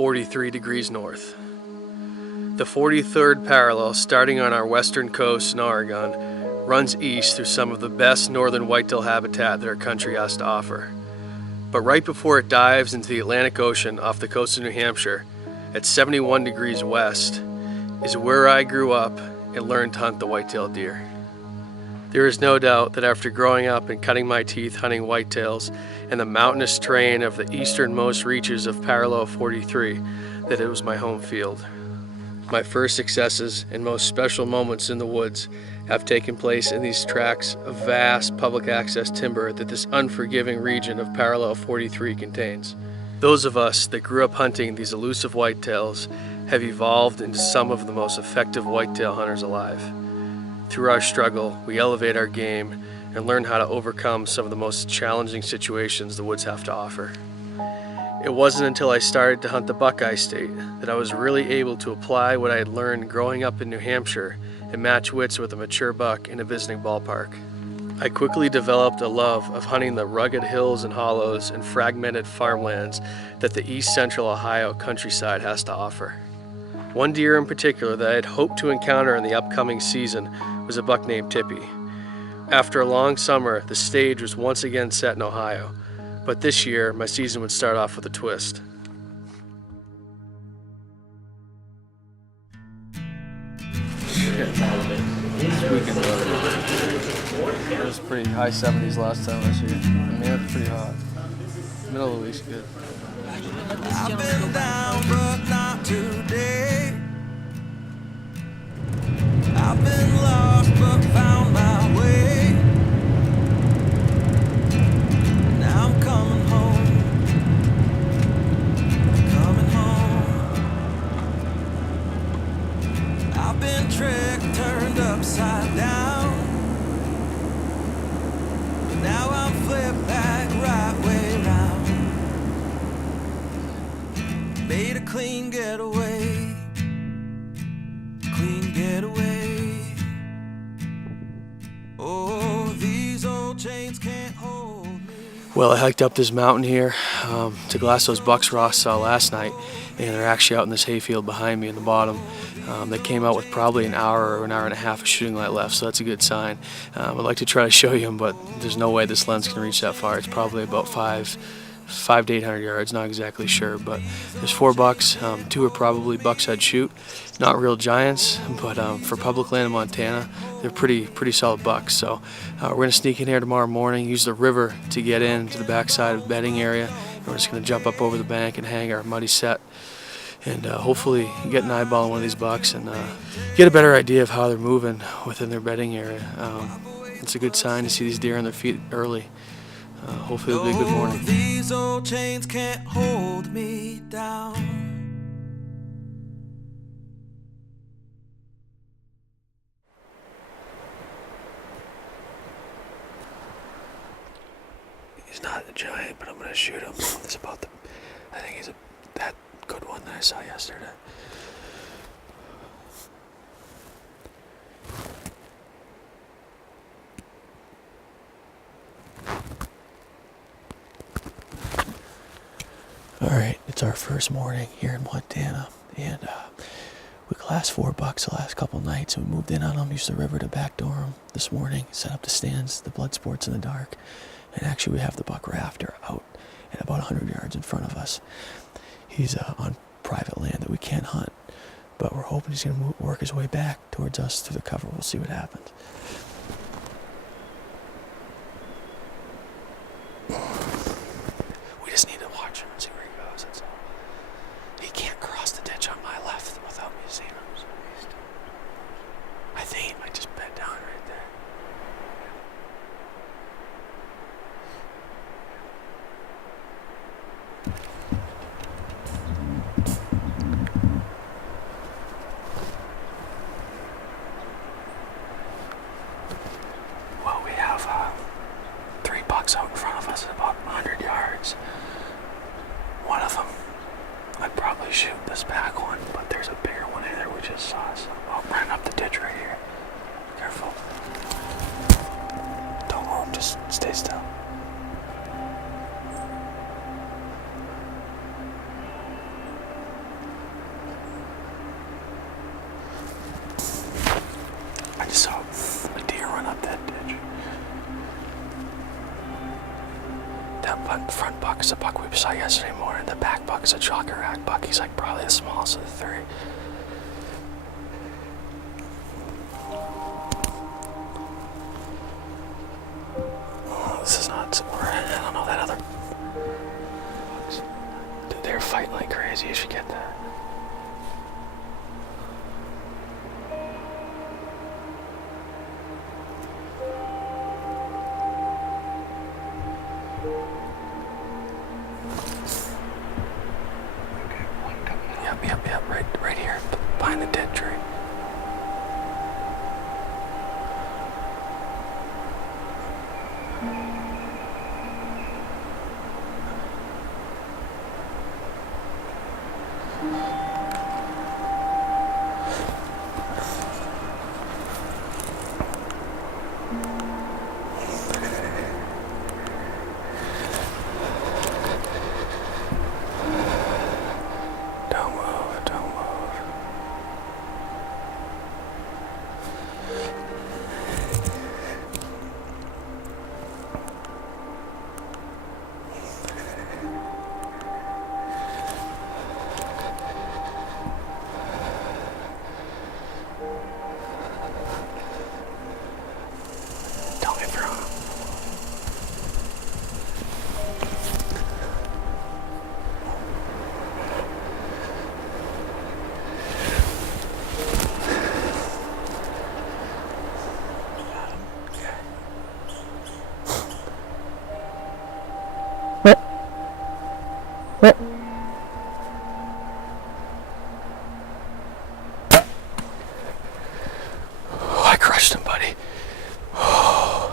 43 degrees north. The 43rd parallel, starting on our western coast in Oregon, runs east through some of the best northern whitetail habitat that our country has to offer. But right before it dives into the Atlantic Ocean off the coast of New Hampshire, at 71 degrees west, is where I grew up and learned to hunt the white-tailed deer. There is no doubt that after growing up and cutting my teeth hunting whitetails in the mountainous terrain of the easternmost reaches of parallel 43, that it was my home field. My first successes and most special moments in the woods have taken place in these tracts of vast public access timber that this unforgiving region of parallel 43 contains. Those of us that grew up hunting these elusive whitetails have evolved into some of the most effective whitetail hunters alive. Through our struggle, we elevate our game and learn how to overcome some of the most challenging situations the woods have to offer. It wasn't until I started to hunt the Buckeye State that I was really able to apply what I had learned growing up in New Hampshire and match wits with a mature buck in a visiting ballpark. I quickly developed a love of hunting the rugged hills and hollows and fragmented farmlands that the east central Ohio countryside has to offer. One deer in particular that I had hoped to encounter in the upcoming season was a buck named Tippy. After a long summer, the stage was once again set in Ohio, but this year my season would start off with a twist. It was pretty high 70s last time I was here. I mean, it's pretty hot. Middle of the week's good. I've been down, but not today. I've been lost, but found my way. Now I'm coming home. Coming home. I've been tricked, turned upside down. Now I'm flipped back, right way round. Made a clean getaway. Clean getaway. Oh, these old chains can't hold me. Well, I hiked up this mountain here to glass those bucks Ross saw last night, and they're actually out in this hayfield behind me in the bottom. They came out with probably an hour or an hour and a half of shooting light left, so that's a good sign. I'd like to try to show you them, but there's no way this lens can reach that far. It's probably about 5 to 800 yards, not exactly sure, but there's 4 bucks. 2 are probably bucks I'd shoot. Not real giants, but for public land in Montana, they're pretty solid bucks. So we're gonna sneak in here tomorrow morning, use the river to get into the backside of the bedding area, and we're just gonna jump up over the bank and hang our muddy set, and hopefully get an eyeball on one of these bucks and get a better idea of how they're moving within their bedding area. It's a good sign to see these deer on their feet early. Hopefully it'll be a good morning. These old chains can't hold me down. He's not a giant, but I'm gonna shoot him. It's about I think he's that good one that I saw yesterday. Alright, it's our first morning here in Montana, and we glassed 4 bucks the last couple nights, and we moved in on them, used the river to backdoor them this morning, set up the stands, the blood sports in the dark, and actually we have the buck rafter out at about 100 yards in front of us. He's on private land that we can't hunt, but we're hoping he's going to work his way back towards us through the cover. We'll see what happens. We just need to watch him and see where he goes, that's all. He can't cross the ditch on my left without me seeing him. So I think he might just bed down right there. Well, we have 3 bucks out in front of us at about 100 yards. One of them, I'd probably shoot this back one, but there's a bigger one in there we just saw. So I'll run up the ditch right here. Careful. Don't move, just stay still. Yeah, the front buck is a buck we saw yesterday morning. The back buck is a chocker rack buck. He's like probably the smallest of the three. Oh, this is not, I don't know that other bucks. Dude, they're fighting like crazy. You should get that. Yep, right here, behind the dead tree. Oh, I crushed him, buddy. Oh.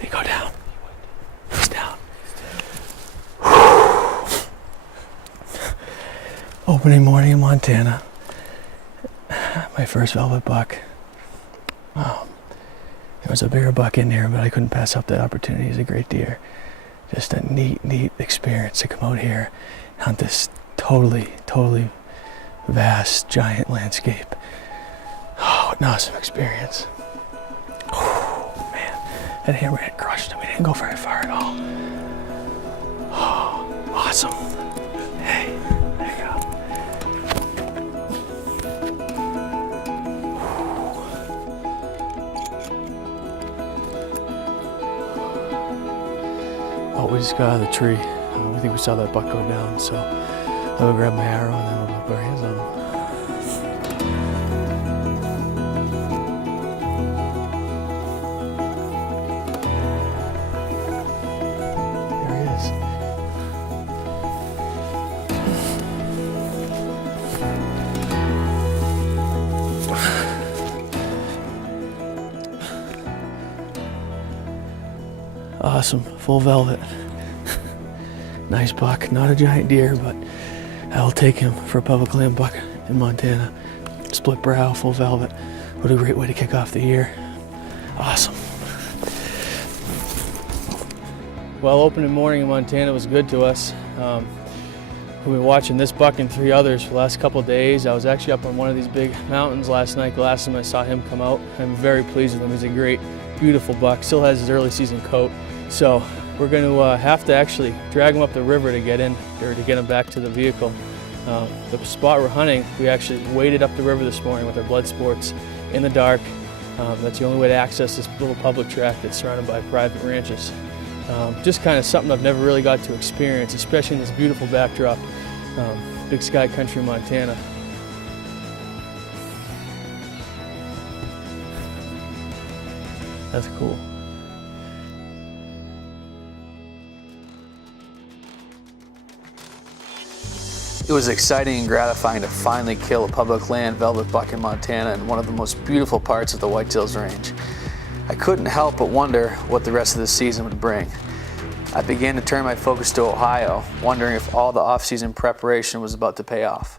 He go down. He's down. Opening morning in Montana. My first velvet buck. There was a bigger buck in there, but I couldn't pass up that opportunity. He's a great deer. Just a neat experience to come out here and hunt this totally vast, giant landscape. Oh, what an awesome experience. Oh, man. That hammerhead crushed him. We didn't go very far at all. Oh, awesome. Hey, there you go. Oh, we just got out of the tree. I think we saw that buck go down, so I'll go grab my arrow and then we'll put our hands on him. There he is. Awesome, full velvet. Nice buck, not a giant deer, but I'll take him for a public land buck in Montana. Split brow, full velvet. What a great way to kick off the year. Awesome. Well, opening morning in Montana was good to us. We've been watching this buck and 3 others for the last couple of days. I was actually up on one of these big mountains last night. The last time I saw him come out, I'm very pleased with him. He's a great, beautiful buck. Still has his early season coat. So we're going to have to actually drag him up the river to get in, or to get him back to the vehicle. The spot we're hunting, we actually waded up the river this morning with our blood sports in the dark. That's the only way to access this little public tract that's surrounded by private ranches. Just kind of something I've never really got to experience, especially in this beautiful backdrop, big sky country, Montana. That's cool. It was exciting and gratifying to finally kill a public land velvet buck in Montana in one of the most beautiful parts of the Whitetails range. I couldn't help but wonder what the rest of the season would bring. I began to turn my focus to Ohio, wondering if all the off-season preparation was about to pay off.